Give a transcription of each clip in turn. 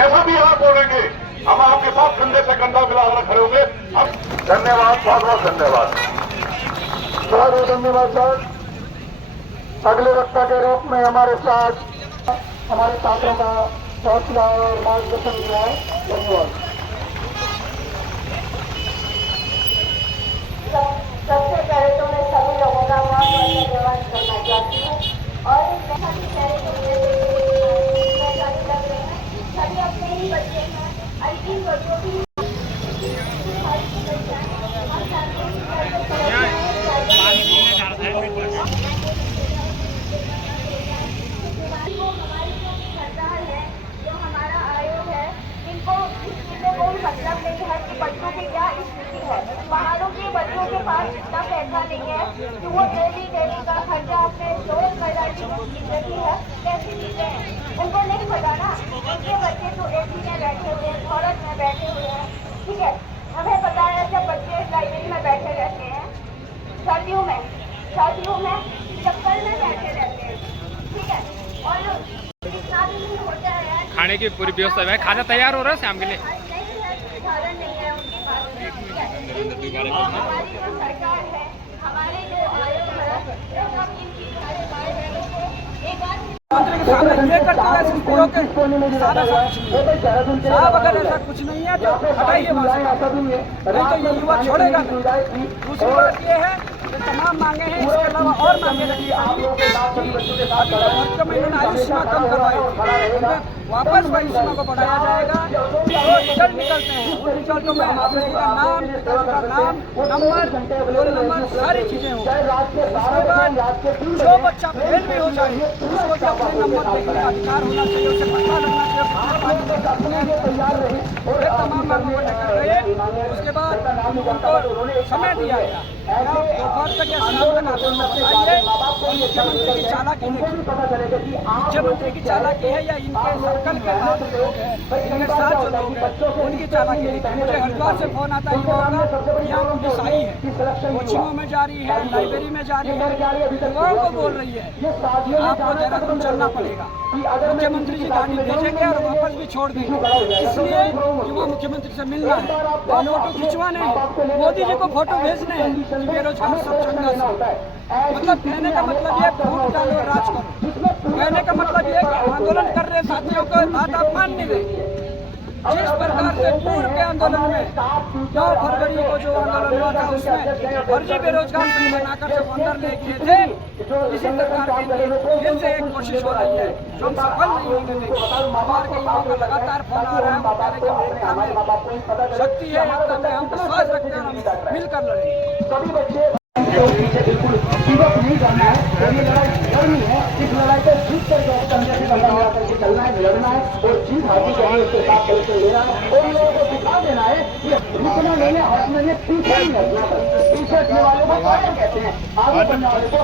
जैसा भी आप बोलेंगे हम आपके साथ कंधे से कंधा मिलाकर खड़े होंगे। धन्यवाद, बहुत बहुत धन्यवाद, बहुत बहुत धन्यवाद सर। अगले वक्ता के रूप में हमारे साथ हमारे छात्रों का हौसला और मार्गदर्शन किया है। धन्यवाद। सबसे पहले तो मैं सभी लोगों का बहुत बहुत धन्यवाद करना चाहती हूँ और सभी पहले तो लग रहे हैं, सभी अपने ही बच्चे हैं और इन बच्चों की सरकार है, जो हमारा आयोग है, इनको इससे कोई मतलब नहीं है कि बच्चों की क्या स्थिति है। पहाड़ों के बच्चों के पास इतना पैसा नहीं है कि वो डेली का खर्चा अपने रोजमर्रा की जिंदगी है कैसे जीते हैं, उनको नहीं पता ना। उनके बच्चे तो एसी में बैठे हुए हैं, भारत में बैठे हुए हैं, ठीक है। हमें पता है जब बच्चे लाइब्रेरी में बैठे रहते हैं, सर्दियों में चक्कर में बैठे रहते हैं, ठीक है। और इतना भी नहीं होता है, खाने की पूरी व्यवस्था है, खाना तैयार हो रहा है शाम के लिए, साधन नहीं है उनके पास। हमारी जो सरकार है, हमारे जो आयोग है, हम इनकी सारे भाई बहनों को एक बार ये करते हैं स्थितियों के सारा साहब, अगर ऐसा कुछ नहीं है तो हटाइए वहाँ से, नहीं तो ये युवा छोड़ेगा नहीं। दूसरी बात ये है कि तमाम मांगे हैं, इसके अलावा और मांगे रखी महीनों ने आयु सीमा कम करवाई, वापस वही सीमा को बढ़ाया जाएगा। जो रिजल्ट निकलते हैं उन रिजल्टों में आपका नाम, नंबर, रोल नंबर, सारी चीजें होंगी। उसके बाद जो बच्चा फेल भी हो जाए उसको भी अपने नंबर देखने का अधिकार होना चाहिए, उसे पता लगना चाहिए। तमाम मांगों को लेकर गए, उसके बाद उनको समय दिया गया, दोपहर तक या शाम तक आइए। मुख्यमंत्री की चालाकी देखिए, मुख्यमंत्री की चालाकी है या इनके सर्कल के बाद लोग हैं, इनके साथ जो लोग हैं उनकी चालाकी देखिए। मुझे हरिद्वार से फोन आता है यहाँ पुलिस आई है, कोचिंगों में जा रही है, लाइब्रेरी में जा रही है, युवाओं को बोल रही है कि आपको देहरादून चलना पड़ेगा। मुख्यमंत्री जी गाड़ी भेजेंगे और वापस भी छोड़ देंगे, इसलिए युवा मुख्यमंत्री से मिलना है, फोटो खिंचवाने हैं, मोदी जी को फोटो भेजने हैं, बेरोजगार सब चंगा से। मतलब कहने का मतलब ये फूट डालो राज करो, कहने का मतलब ये कि आंदोलन कर रहे साथियों को बात आप मान नहीं रहे। जिस प्रकार से पूर्व के आंदोलन में 9 फरवरी को जो आंदोलन हुआ था उसमें फर्जी बेरोजगार संघ बनाकर जब अंदर ले गए थे, इसी प्रकार की फिर से एक कोशिश हो रही है जो हम सफल नहीं होने देंगे। बाहर के युवाओं का लगातार फोन आ रहा है, बताने की शक्ति है, हम विश्वास रखते हैं, हम मिलकर लड़ेंगे। पीछे बिल्कुल विवश नहीं करना है, ये लड़ाई लड़नी है। इस लड़ाई को जीत करके कंधे से कंधा मिला करके चलना है, लड़ना है और जीत हासिल करके उसके साथ चलते लेना है और लोगों को दिखा देना है कि रुकना नहीं है, हटने में पीछे नहीं हटना। पीछे हटने वाले को फायर कहते हैं, आगे बढ़ने वाले को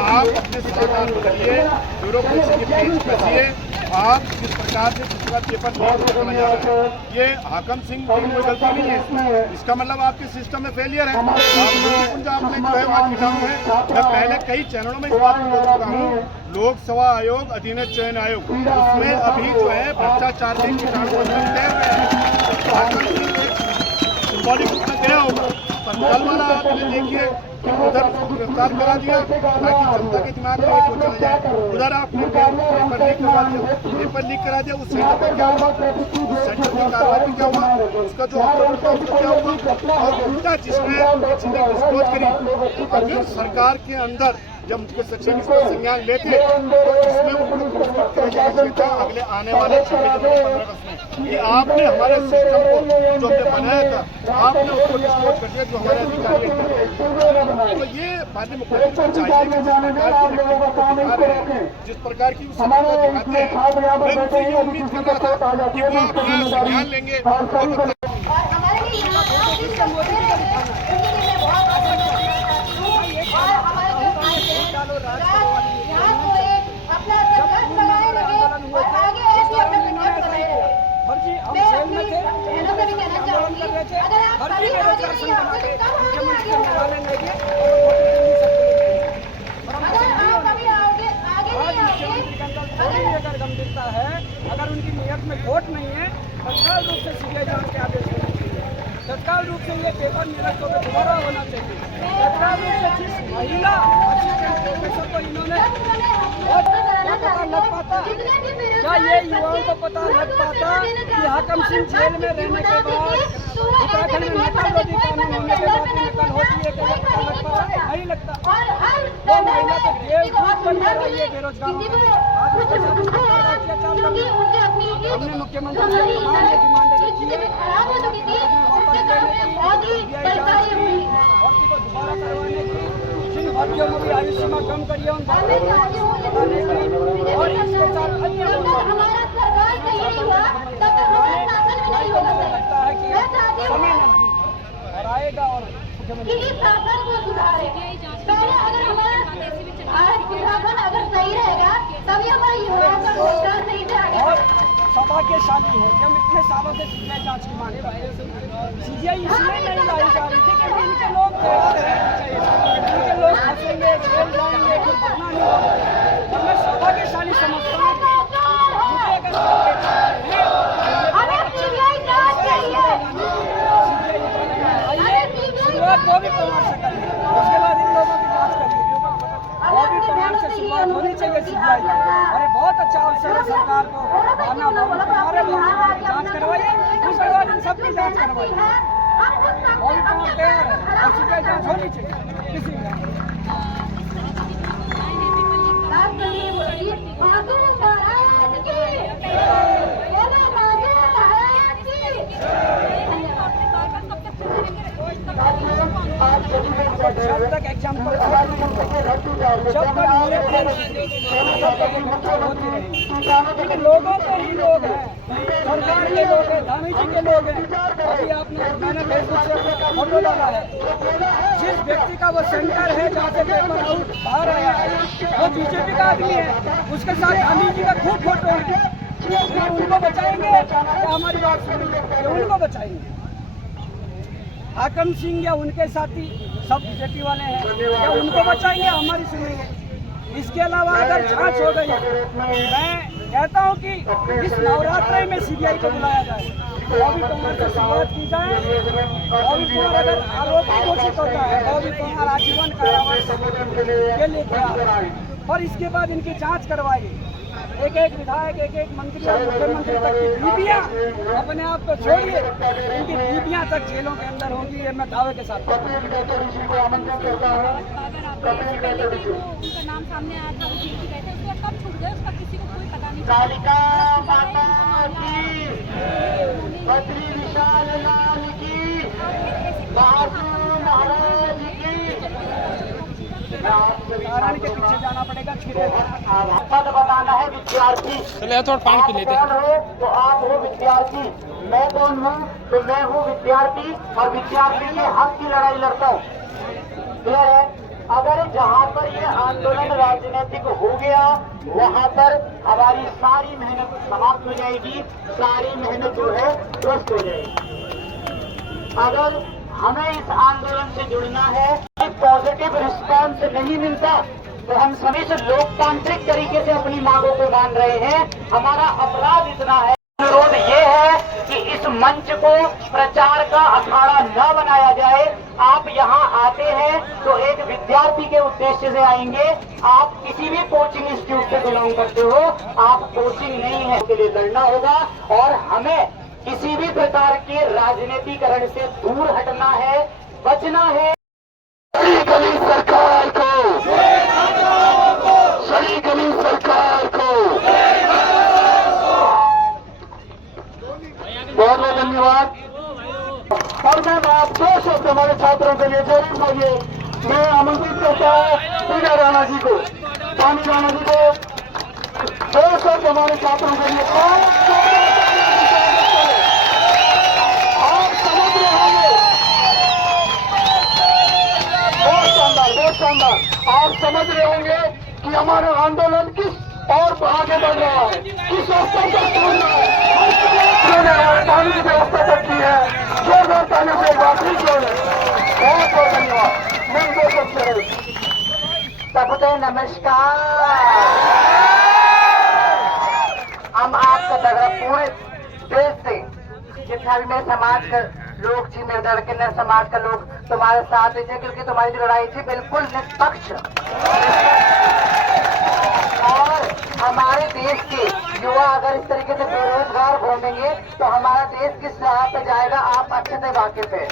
आप अपने समाधान करिए, ब्यूरोक्रेसी के बीच फंसिए। आप जिस प्रकार से दूसरा पेपर लीक होना जा रहा है, ये हाकम सिंह की कोई गलती नहीं है, इसका मतलब आपके सिस्टम में फेलियर है। आपने जो है वहाँ कीटाणु है। मैं पहले कई चैनलों में इस बात को बोल चुका हूँ, लोक सेवा आयोग, अधीनस्थ चयन आयोग, उसमें अभी जो है भ्रष्टाचार के कीटाणु को तय हुए हैं। हाकम सिंह सिंबॉलिक रूप में गया होगा, पर कल वाला आपने देखिए कि उधर गिरफ्तार करा दिया ताकि जनता के दिमाग में एक चला जाए। उधर आपने पेपर लीक करवा दिया, पेपर लीक करा दिया, उस सेंटर पर क्या हुआ, उस सेंटर की कार्रवाई क्या हुआ, उसका जो ऑपरेटर था उसको क्या हुआ, और उल्टा जिसमें डिस्क्लोज करी। अगर सरकार के अंदर जब मुख्य सचिव इसका संज्ञान लेते तो इसमें उनको अगले आने वाले 6 में कि आपने हमारे सिस्टम को जो हमने बनाया था आपने उसको डिस्क्लोज कर दिया जो हमारे अधिकारी हैं। तो ये माननीय मुख्यमंत्री को चाहिए जिस प्रकार की दिखाते हैं, मैं उनसे ये उम्मीद कर रहा था कि वो अपना संज्ञान लेंगे। फर्जी हम जेल में थे, आंदोलन कर रहे थे, फर्जी बेरोजगार संघ बना के मुख्यमंत्री के निकाले लेंगे और सपोर्ट नहीं है, तत्काल रूप से सीबीआई जांच के आदेश होने चाहिए। तत्काल रूप से ये पेपर निरस्त होकर दोबारा होना चाहिए। तत्काल रूप से जिस महिला असिस्टेंट प्रोफेसर को इन्होंने बहुत पता लग पाता, क्या ये युवाओं को पता लग पाता कि हाकम सिंह जेल में रहने के बाद उत्तराखंड में नकल रोधी कानून होने के बाद नकल होती है, क्या पता लग पाता? नहीं लगता। वो महिला तो जेल खूब बन कर रही है बेरोजगार, आज उसके साथ सरकार अत्याचार कर रही है। हमने मुख्यमंत्री से तमाम ये डिमांड रखी है, वापस लेने की, सीबीआई जांच की, भर्ती को दोबारा करवाने की, जिन भर्तियों में भी आयु सीमा कम करी है उन भर्तियों को बताने की, और इसके साथ अन्य लगता है कि समय नजदीक और आएगा और मुख्यमंत्री और सौभाग्यशाली है कि हम इतने सालों से सीबीआई जांच की मांग रहे हैं। सीबीआई इसलिए नहीं लाई जा रही थी क्योंकि इनके लोग इनके लोग फंसेंगे, जेल जाएंगे, फिर बदना नहीं होगा। और मैं सौभाग्यशाली समझता हूँ कि मुझे अगर शुरुआत वो भी प्रमाण से करिए, उसके बाद इन लोगों की जाँच करिए। वो भी प्रमाण से शुरुआत होनी चाहिए सीबीआई। और ये बहुत अच्छा अवसर है सरकार को, हमारे लोगों की जाँच करवाइए, उसके बाद इन सबकी जाँच करवाइए। वो भी प्रमाण तैयार है और सीबीआई जाँच होनी चाहिए किसी भी। जब तक एग्जाम्पल जब तक होती रहेगी, क्योंकि लोगों के ही लोग हैं, सरकार के लोग हैं, धामी जी के लोग हैं। अभी मैंने फेसबुक से अपना फोटो डाला है, जिस व्यक्ति का वो सेंटर है जहाँ से पेपर आउट बाहर आया है वो बीजेपी का आदमी है, उसके साथ धामी जी का खूब फोटो है। उनको बचाएंगे या हमारी बात सुनेंगे? उनको बचाएंगे। हाकम सिंह या उनके साथी सब बीजेपी वाले हैं, या उनको बचाएंगे हमारी सुनेंगे? इसके अलावा अगर जांच हो गई, मैं कहता हूं कि इस नवरात्रि में सीबीआई को बुलाया जाए, बॉबी कुमार से शुरुआत की जाए। बॉबी कुमार अगर आरोपी घोषित होता है, बॉबी कुमार आजीवन कारावास के लिए तैयार है, और इसके बाद इनकी जाँच करवाइए। एक एक विधायक, एक एक मंत्री और मुख्यमंत्री तक की बीबियाँ, अपने आप को छोड़िए, इनकी बीबियाँ तक जेलों के अंदर होंगी, ये मैं दावे के साथ। अगर आप पहले भी वो उनका नाम सामने आया था, वो जेल में गए थे, उसके बाद कब छूट गए उसका किसी को कोई पता नहीं कारण के पीछे जाना पड़ेगा, छिड़े पद बताना है विद्यार्थी। चलिए थोड़ा पानी पी लेते हैं। कौन हो तो आप हो विद्यार्थी, मैं कौन हूँ तो मैं हूँ विद्यार्थी, और विद्यार्थी के हक की लड़ाई लड़ता हूँ। क्लियर है? अगर जहाँ पर ये आंदोलन राजनीतिक हो गया, वहाँ पर हमारी सारी मेहनत समाप्त हो जाएगी, सारी मेहनत जो है ध्वस्त हो जाएगी। अगर हमें इस आंदोलन से जुड़ना है, पॉजिटिव रिस्पांस नहीं मिलता, तो हम सभी से लोकतांत्रिक तरीके से अपनी मांगों को मान रहे हैं। हमारा अपराध इतना है, अनुरोध ये है कि इस मंच को प्रचार का अखाड़ा न बनाया जाए। आप यहाँ आते हैं तो एक विद्यार्थी के उद्देश्य से आएंगे। आप किसी भी कोचिंग इंस्टीट्यूट से बिलोंग करते हो, आप कोचिंग नहीं है के लिए लड़ना होगा, और हमें किसी भी प्रकार के राजनीतिकरण से दूर हटना है, बचना है। गली सरकार को, सही गली सरकार को बहुत बहुत धन्यवाद। और मैं आप दो शब्द हमारे छात्रों के लिए जरूर बोलिए। मैं आमंत्रित करता हूँ पूजा राणा जी को, स्वामी राणा जी को, दो शब्द हमारे छात्रों के लिए। आप समझ रहे होंगे, बहुत शानदार, आप समझ रहे होंगे कि हमारा आंदोलन किस और आगे बढ़ रहा है, किस रास्ते पर पहुंच रहा है। हमारे पानी की व्यवस्था तक की है, जोरदार तालियों से बातचीत जोड़ है। बहुत बहुत धन्यवाद। मैं दो सबसे सबको नमस्कार। हम आपका पूरे दिल से जितना भी मेरे समाज का लोग थी, मेरे दल किन्नर समाज का लोग तुम्हारे साथ थे, क्योंकि तुम्हारी जो लड़ाई थी बिल्कुल निष्पक्ष। और हमारे देश के युवा अगर इस तरीके से बेरोजगार घूमेंगे तो हमारा देश किस राह पे जाएगा, आप अच्छे से वाकिफ है।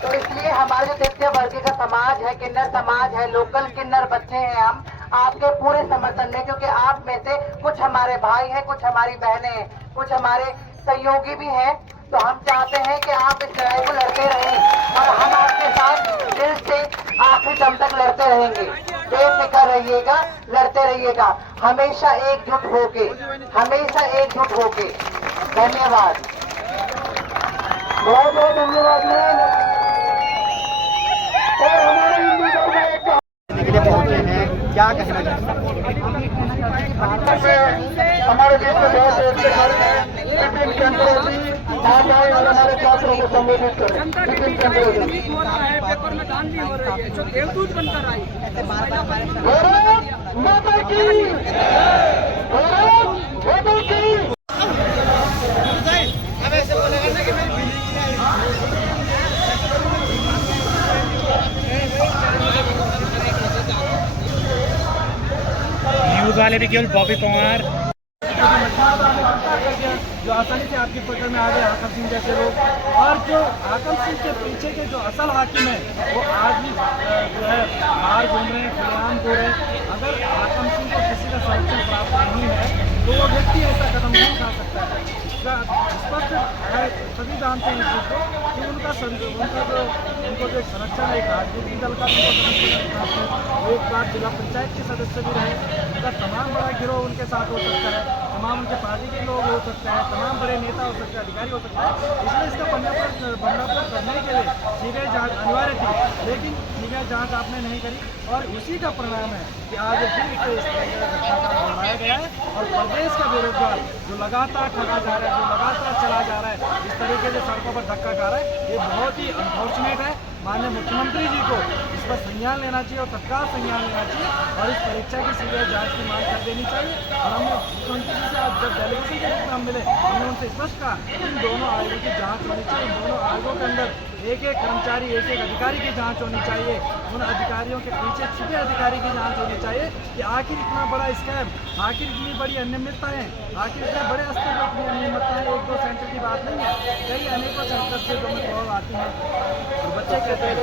तो इसलिए हमारे जो तृतीय वर्ग का समाज है, किन्नर समाज है, लोकल किन्नर बच्चे हैं, हम आपके पूरे समर्थन में, क्योंकि आप में से कुछ हमारे भाई हैं, कुछ हमारी बहनें हैं, कुछ हमारे सहयोगी भी हैं। तो हम चाहते हैं कि आप इस लड़ाई को लड़ते रहें और हम आपके साथ दिल से आखिरी दम तक लड़ते रहेंगे। बेफिक्र रहिएगा, लड़ते रहिएगा, हमेशा एकजुट होके, हमेशा एकजुट होके। धन्यवाद, बहुत बहुत धन्यवाद मैम। और हमारे हिंदू धर्म में एक पहुंचे हैं, क्या कहना चाहते हमारे देश में बहुत से अच्छे कार्य हैं। विपिन चंद्र जी आप आए और हमारे छात्रों को संबोधित करें। जनता के विपिन बीच चंद्र जी, में हो रहा है, पेपर में दान भी हो रही है, जो देवदूत बनकर आई भारत माता की, भारत माता की। न्यूज वाले भी केवल बॉबी कुमार जो आसानी से आपकी पकड़ में आ गए हाकम सिंह जैसे लोग, और जो हाकम सिंह के पीछे के जो असल हाकिम है वो आज भी जो है बाहर घूम रहे हैं, खुलेआम घूम रहे हैं। अगर हाकम सिंह को किसी का संरक्षण प्राप्त नहीं है तो वो व्यक्ति ऐसा कदम नहीं उठा सकता है। इसका स्पष्ट है, सभी जानते हैं इस चीज़ को कि उनको जो संरक्षण है, एक राजनीतिक दल का भी वो एक बार जिला पंचायत के सदस्य भी रहे, उनका तमाम बड़ा गिरोह उनके साथ हो सकता है, तमाम उनके पार्टी के लोग हो सकता है, तमाम बड़े नेता हो सकते हैं, अधिकारी हो सकता है। इसलिए इसका बंदापन करने के लिए सीबीआई जांच अनिवार्य थी, लेकिन सीबीआई जांच आपने नहीं करी और उसी का परिणाम है कि आज फिर इस घटना का दोहराया गया है। और प्रदेश का बेरोजगार जो लगातार ठगा जा रहा है, जो लगातार चला जा रहा है, इस तरीके से सड़कों पर धक्का खा रहा है, ये बहुत ही अनफॉर्चुनेट है। माननीय मुख्यमंत्री जी को इस पर संज्ञान लेना चाहिए और तत्काल संज्ञान लेना चाहिए और इस परीक्षा की सीबीआई जांच की मांग कर देनी चाहिए। और हमने मुख्यमंत्री जी से आज जब डेलीगेशन के रूप में हम मिले, हमने उनसे स्पष्ट कहा इन दोनों आयोगों की जांच होनी चाहिए, इन दोनों आयोगों के अंदर एक एक कर्मचारी, एक एक अधिकारी की जांच होनी चाहिए, उन अधिकारियों के पीछे छुपे अधिकारी की जांच होनी चाहिए कि आखिर इतना बड़ा स्कैम, आखिर इतनी बड़ी अनियमितताएं, आखिर इतने बड़े स्तर पर इतनी अनियमितताएं, एक दो सेंटर की बात नहीं है, कई अनेकों सेंटर से जो में आती हैं। बच्चे कहते हैं